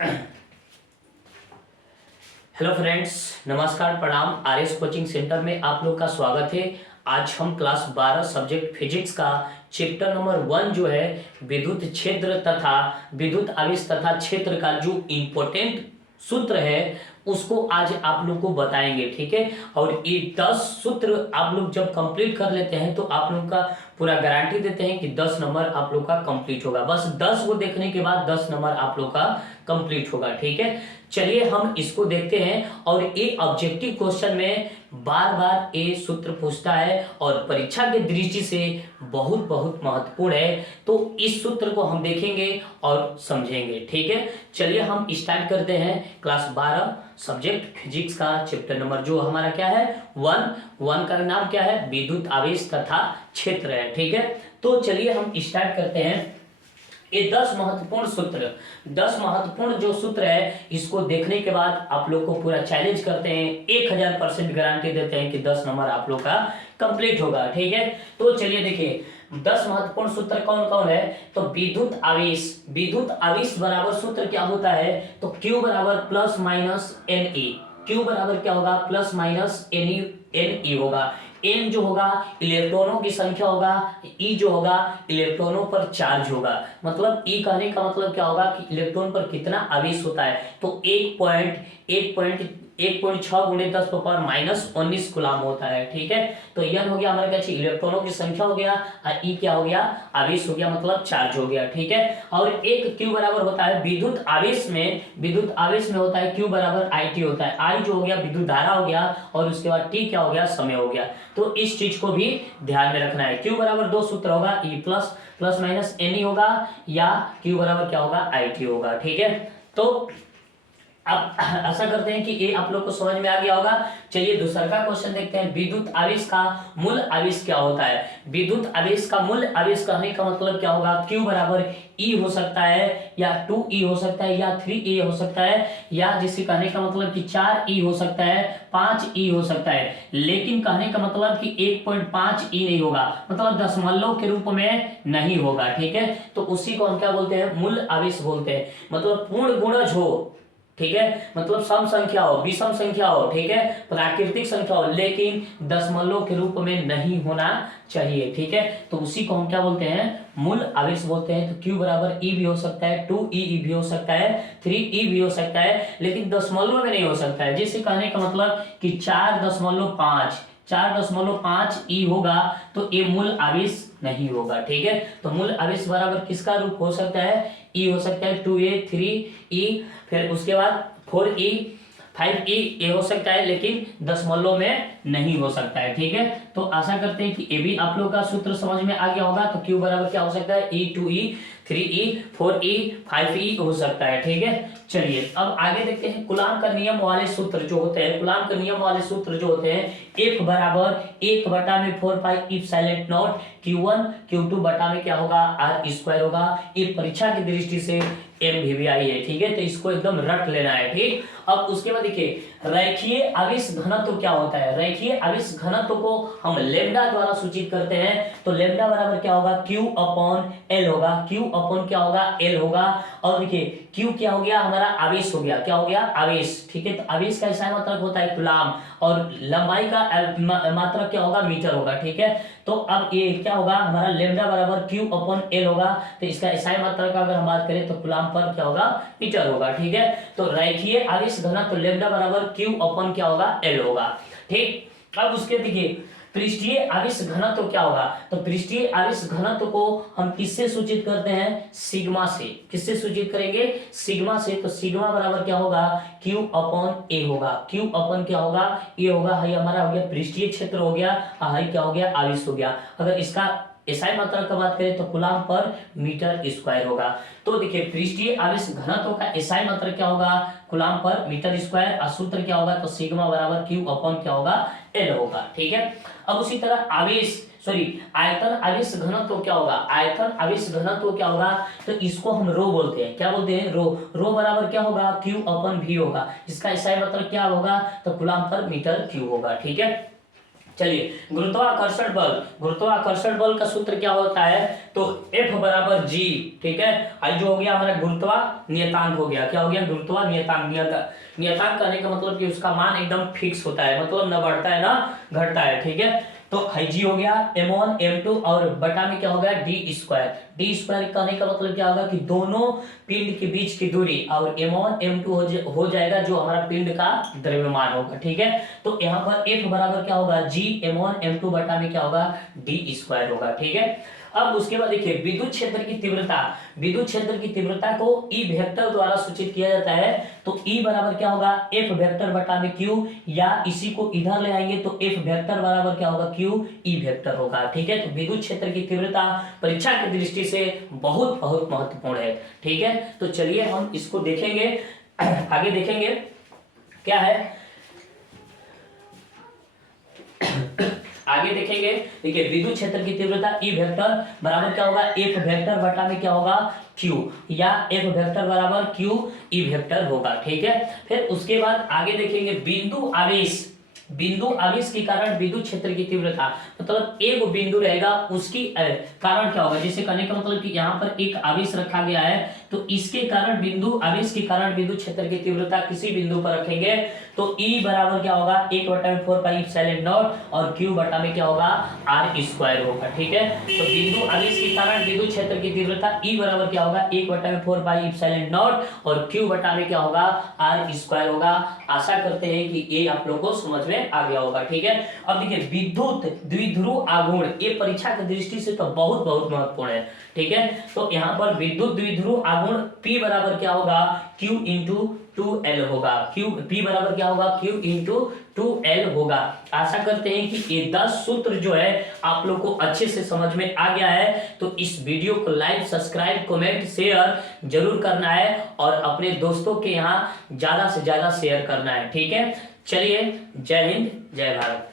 Hello friends, नमस्कार, प्रणाम। RS coaching centre में आप लोग का स्वागत है। आज हम क्लास 12 सब्जेक्ट फिजिक्स का चैप्टर नंबर 1 जो है विद्युत क्षेत्र तथा विद्युत आवेश तथा क्षेत्र का जो इम्पोर्टेंट सूत्र है उसको आज आप लोग को बताएंगे, ठीक है। और ये 10 सूत्र आप लोग जब कंप्लीट कर लेते हैं तो आप लोग का पूरा गारंटी देते हैं कि 10 नंबर आप लोग का कंप्लीट होगा। बस 10 को देखने के बाद 10 नंबर आप लोग का कंप्लीट होगा, ठीक है। चलिए हम इसको देखते हैं। और ये ऑब्जेक्टिव क्वेश्चन में बार बार ये सूत्र पूछता है और परीक्षा की दृष्टि से बहुत बहुत महत्वपूर्ण है। तो इस सूत्र को हम देखेंगे और समझेंगे, ठीक है। चलिए हम स्टार्ट करते हैं क्लास 12 सब्जेक्ट फिजिक्स का चैप्टर नंबर जो हमारा क्या है 1 का नाम क्या है विद्युत आवेश तथा क्षेत्र है, ठीक है। तो चलिए हम स्टार्ट करते हैं। ये 10 महत्वपूर्ण सूत्र, 10 महत्वपूर्ण जो सूत्र है इसको देखने के बाद आप लोग को पूरा चैलेंज करते हैं, 1000% गारंटी देते हैं कि 10 नंबर आप लोग का कंप्लीट होगा, ठीक है। तो चलिए देखिए 10 महत्वपूर्ण सूत्र कौन कौन है। तो विद्युत आवेश बराबर सूत्र क्या होता है। तो Q बराबर plus minus N E, Q बराबर क्या होगा प्लस माइनस एन ई होगा। एन जो होगा इलेक्ट्रॉनों की संख्या होगा, ई जो होगा इलेक्ट्रॉनों पर चार्ज होगा। मतलब ई कहने का मतलब क्या होगा कि इलेक्ट्रॉन पर कितना आवेश होता है। तो 1.6 गुणे 10 पावर माइनस 19 कूलम होता है, ठीक है। तो यह हो गया हमारे क्या इलेक्ट्रॉनों की संख्या हो गया और ई क्या हो गया आवेश हो गया, मतलब चार्ज हो गया, ठीक है। और एक Q बराबर होता है विद्युत आवेश में होता है Q बराबर IT होता है। I जो हो गया विद्युत धारा हो गया और उसके बाद T क्या हो गया समय हो गया। तो इस चीज को भी ध्यान में रखना है। Q बराबर 2 सूत्र होगा, E प्लस माइनस NE होगा या Q बराबर क्या होगा IT होगा, ठीक है। तो अब ऐसा करते हैं कि ये आप लोग को समझ में आ गया होगा। चलिए दूसरा का क्वेश्चन देखते हैं। विद्युत आवेश का मूल आवेश क्या होता है। विद्युत आवेश का मूल आवेश कहने का मतलब क्या होगा। Q बराबर E हो सकता है या 2E हो सकता है या 3E हो सकता है या जिसे कहने का मतलब कि 4E हो सकता है, 5E हो सकता है। लेकिन कहने का मतलब कि 1.5E नहीं होगा, मतलब दशमलव के रूप में नहीं होगा, ठीक है। तो उसी को हम क्या बोलते हैं मूल आवेश बोलते हैं। मतलब पूर्ण गुणज हो, ठीक है, मतलब सम संख्या हो, विषम संख्या हो, ठीक है, प्राकृतिक संख्या हो, लेकिन दशमलव के रूप में नहीं होना चाहिए, ठीक है। तो उसी को हम क्या बोलते हैं मूल आवेश बोलते हैं। तो Q बराबर E भी हो सकता है, 2E भी हो सकता है, 3E भी हो सकता है, लेकिन दशमलव में नहीं हो सकता है। जिससे कहने का मतलब कि 4.5 E होगा तो ये मूल आवेश नहीं होगा, ठीक है। तो मूल आवेश बराबर किसका रूप हो सकता है E हो सकता है 2A 3E, फिर उसके बाद 4E 5E ये हो सकता है, लेकिन दशमलव में नहीं हो सकता है, ठीक है। तो आशा करते हैं कि ये भी आप लोग का सूत्र समझ में आ गया होगा। तो Q बराबर क्या हो सकता है E 2E 3E 4E 5E हो सकता है, ठीक है। चलिए अब आगे देखते हैं कूलम का नियम वाले सूत्र जो होते हैं। कूलम का नियम वाले सूत्र जो होते हैं F बराबर 1/4 पाई इप्सिलॉन नॉट Q1 Q2 बटा में क्या होगा R स्क्वायर होगा। ये परीक्षा की दृष्टि से MVVI है, ठीक है। तो इसको एकदम रट लेना है, ठीक। अब उसके बाद देखिए रेखीय आवेश घनत्व क्या होता है। रेखीय आवेश घनत्व को हम लेम्डा द्वारा सूचित करते हैं। तो लेम्डा बराबर क्या होगा Q/L होगा। Q/ क्या होगा L होगा। और देखिए Q क्या हो गया हमारा आवेश हो गया, क्या हो गया आवेश, ठीक है। तो आवेश का ऐसा मात्रक होता है कूलम और लंबाई का मात्रक क्या होगा मीटर होगा, ठीक है। तो अब ये क्या होगा हमारा लेम्डा बराबर Q/L होगा। तो इसका एसआई मात्रक का अगर हम बात करें तो कूलम पर क्या होगा मीटर होगा, ठीक है। तो रेखीय आवेश घनत्व लेम्डा बराबर Q/ क्या होगा L होगा, ठीक। अब उसके देखिए पृष्ठीय आवेश घनत्व क्या होगा। तो पृष्ठीय आवेश घनत्व को हम किससे सूचित करते हैं सिग्मा से। किससे सूचित करेंगे सिग्मा से। तो सिग्मा बराबर क्या होगा Q/A होगा। Q/ क्या होगा ये होगा, ये हमारा हो गया पृष्ठीय क्षेत्र हो गया, हाई क्या हो गया आवेश हो गया। अगर इसका एसआई मात्रा का बात करें तो कूलम पर मीटर स्क्वायर होगा। तो देखिए पृष्ठीय आवेश घनत्व का एसआई मात्रा क्या होगा कूलम पर मीटर स्क्वायर और सूत्र क्या होगा तो सिग्मा बराबर Q/ क्या होगा L होगा, ठीक है। अब उसी तरह आयतन आवेश घनत्व क्या होगा। आयतन आवेश घनत्व क्या होगा तो इसको हम रो बोलते हैं। क्या बोलते हैं रो बराबर क्या होगा Q/V होगा। इसका एसआई मतलब क्या होगा तो कूलम पर मीटर क्यूब होगा, ठीक है। चलिए, गुरुत्वाकर्षण बल का सूत्र क्या होता है, तो F बराबर G, ठीक है। आई जो हो गया हमारा गुरुत्वा नियतांक हो गया, क्या हो गया, गुरुत्वा नियतांक। नियतांक करने का मतलब कि उसका मान एकदम फिक्स होता है, मतलब न बढ़ता है ना घटता है, ठीक है। तो जी हो गया m1 m2 और बटा में क्या हो गया डी स्क्वायर करने का मतलब क्या होगा कि दोनों पिंड के बीच की दूरी, और m1 m2 हो जाएगा जो हमारा पिंड का द्रव्यमान होगा, ठीक है। तो यहाँ पर F बराबर क्या होगा g m1 m2 बटा में क्या होगा डी स्क्वायर होगा, ठीक है। अब उसके बाद देखिए विद्युत क्षेत्र की तीव्रता को E वेक्टर द्वारा सूचित किया जाता है। तो E बराबर क्या होगा F वेक्टर बटा में Q, या इसी को इधर ले आएंगे तो F वेक्टर बराबर क्या होगा Q E वेक्टर होगा, ठीक है। तो विद्युत क्षेत्र की तीव्रता परीक्षा की दृष्टि से बहुत बहुत महत्वपूर्ण है, ठीक है। तो चलिए हम इसको देखेंगे, आगे देखेंगे क्या है, आगे देखेंगे। देखिए विद्युत क्षेत्र की तीव्रता E वेक्टर बराबर क्या होगा F वेक्टर बटा में क्या होगा Q, या F वेक्टर बराबर Q E वेक्टर होगा, ठीक है। फिर उसके बाद आगे देखेंगे बिंदु आवेश के कारण विद्युत क्षेत्र की तीव्रता, मतलब एक बिंदु रहेगा उसकी कारण क्या होगा, जैसे कहने का मतलब कि यहाँ पर एक आवेश रखा गया है, तो इसके कारण आवेश के कारण विद्युत क्षेत्र की तीव्रता किसी बिंदु पर रखेंगे तो E बराबर क्या होगा 1/4πε0 और Q बटा में क्या होगा R स्क्वायर होगा, ठीक है। तो बिंदु आवेश के कारण विद्युत क्षेत्र की तीव्रता E बराबर क्या होगा 1/4πε0 और Q बटा में क्या होगा R स्क्वायर होगा। आशा करते हैं कि ये आप लोगों को समझ में आ गया होगा, ठीक है। अब देखिए विद्युत द्विध्रुव आघूर्ण, ये परीक्षा की दृष्टि से तो बहुत बहुत महत्वपूर्ण है, ठीक है। तो यहाँ पर विद्युत द्विध्रुव आघूर्ण P बराबर क्या होगा Q इंटू 2L होगा, P बराबर क्या होगा Q इंटू 2L होगा। आशा करते हैं कि ये 10 सूत्र जो है आप लोग को अच्छे से समझ में आ गया है। तो इस वीडियो को लाइक, सब्सक्राइब, कमेंट, शेयर जरूर करना है और अपने दोस्तों के यहाँ ज्यादा से ज्यादा शेयर करना है, ठीक है। चलिए, जय हिंद, जय भारत।